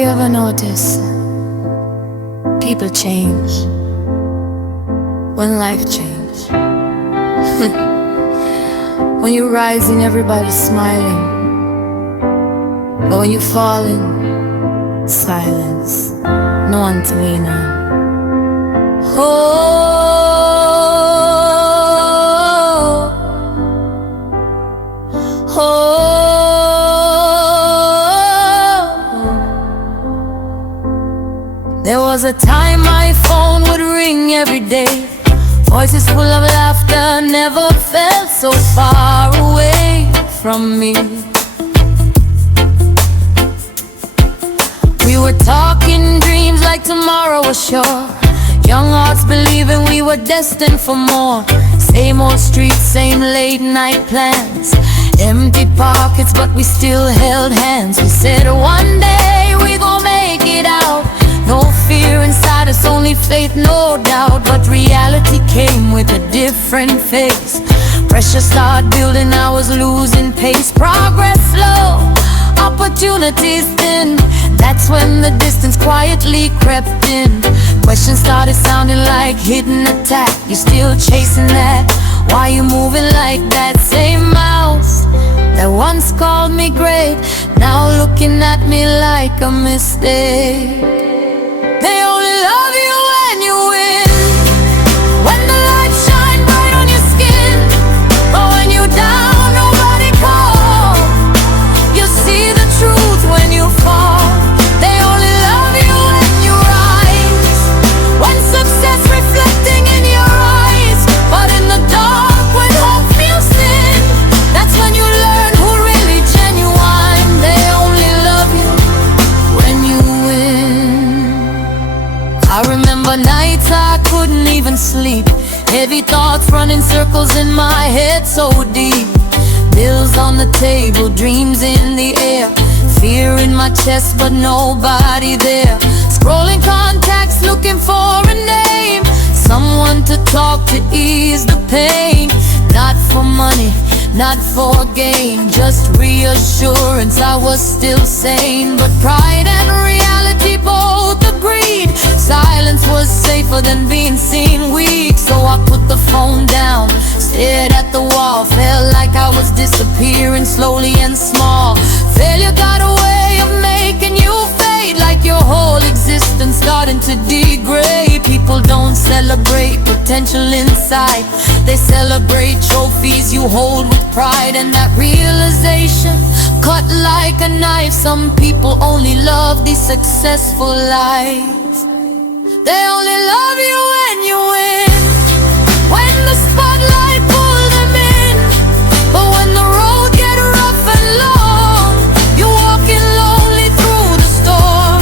you ever notice people change when life change? When you're rising, everybody's smiling, but when you fall in silence, no one to lean on. There was a time my phone would ring every day, voices full of laughter, never felt so far away from me. We were talking dreams like tomorrow was sure, young hearts believing we were destined for more. Same old streets, same late night plans, empty pockets but we still held hands. We said one day we gon' make it out. No fear inside us, only faith, no doubt. But reality came with a different face. Pressure started building, I was losing pace. Progress slow, opportunities thin. That's when the distance quietly crept in. Questions started sounding like hidden attack. You still chasing that? Why you moving like that? Same mouse that once called me great, now looking at me like a mistake. They only love you when you win, when the lights shine bright on your skin. But when you're down, nobody calls. You see the truth when you fall. They only love you when you rise, when success reflecting in your eyes. But in the dark, when hope feels thin, that's when you learn who really genuine. They only love you when you win. I remember nights I couldn't even sleep, heavy thoughts running circles in my head so deep. Bills on the table, dreams in the air, fear in my chest but nobody there. Scrolling contacts looking for a name, someone to talk to ease the pain. Not for money, not for gain, just reassurance I was still sane. But pride and reality both agreed, silence was safer than being seen weak. So I put the phone down, stared at the wall, felt like I was disappearing slowly and small. Failure got a way of making you fade, like your whole existence starting to degrade. People don't celebrate potential inside, they celebrate trophies you hold with pride. And that realization cut like a knife. Some people only love these successful lives. They only love you when you win, when the spotlight pull them in. But when the road get rough and long, you're walking lonely through the storm.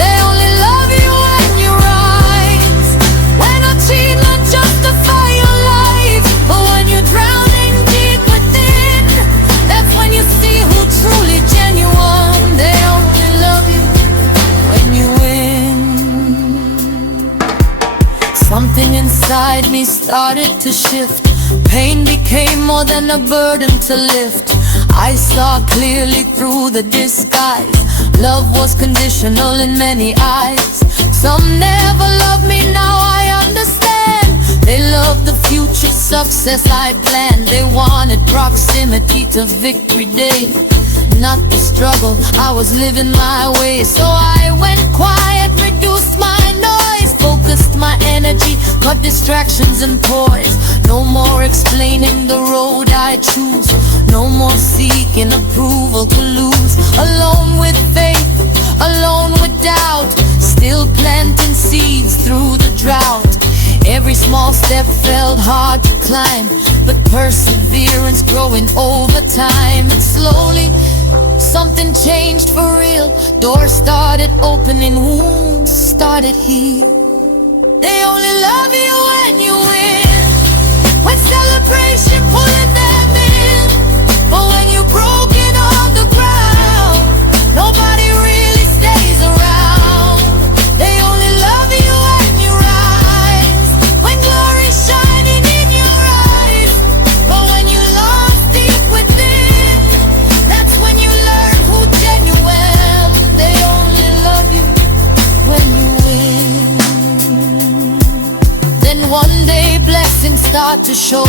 They only love you when you rise, when achievement justify your life. But when you're drowning deep within, that's when you see who truly genuine. They only love you when you win. Something inside me started to shift, pain became more than a burden to lift. I saw clearly through the disguise, love was conditional in many eyes. Some never loved me, now I understand. They loved the future success I planned. They wanted proximity to victory day, not the struggle. I was living my way, so I went quiet, reduced my noise, focused my energy, cut distractions and poise. No more explaining the road I choose, no more seeking approval to lose. Alone with faith, alone with doubt, still planting seeds through the drought. Every small step felt hard to climb, but perseverance growing over time. And slowly something changed for real, doors started opening, wounds started healing. They only love you when you win, when celebration pulling them in. But when you're broken on the ground, nobody really stays around. They only love you when you rise, when glory's shining in your eyes. But when you're lost deep within, that's when you learn who genuine. They only love start to show.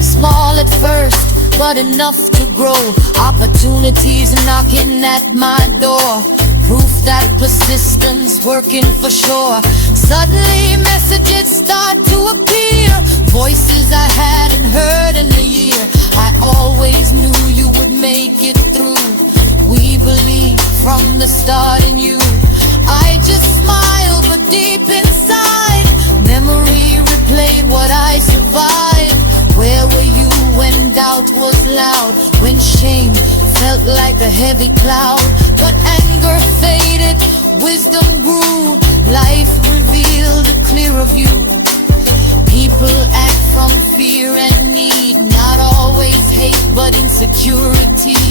Small at first, but enough to grow. Opportunities knocking at my door. Proof that persistence working for sure. Suddenly messages start to appear. Voices I hadn't heard in a year. I always knew you would make it through. We believed from the start in you. I just smiled, but deep inside, memory replayed what I survived. Where were you when doubt was loud? When shame felt like a heavy cloud? But anger faded, wisdom grew. Life revealed a clearer view. People act from fear and need, not always hate but insecurity.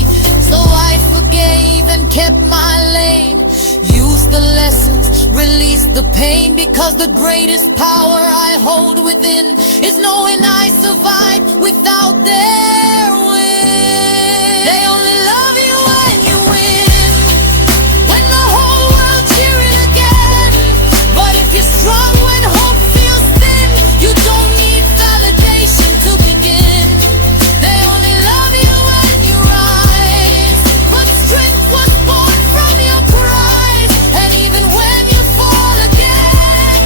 So I forgave and kept my lane. Used the lessons, released the pain. Because the greatest power I hold within is knowing I survived without their win. They only love you when you win, when the whole world cheering again. But if you're strong when hope feels thin, you don't need validation to begin. They only love you when you rise, but strength was born from your cries. And even when you fall again,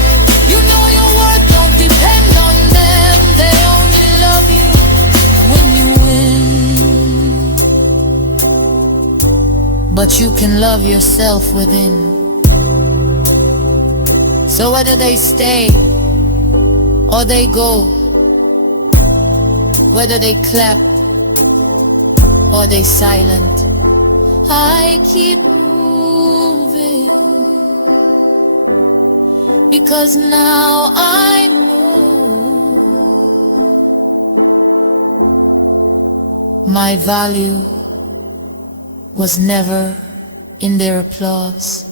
you know your worth don't depend on them. They only love you when you win. But you can love yourself within. So whether they stay or they go, whether they clap or they silent, I keep moving. Because now I know my value was never in their applause.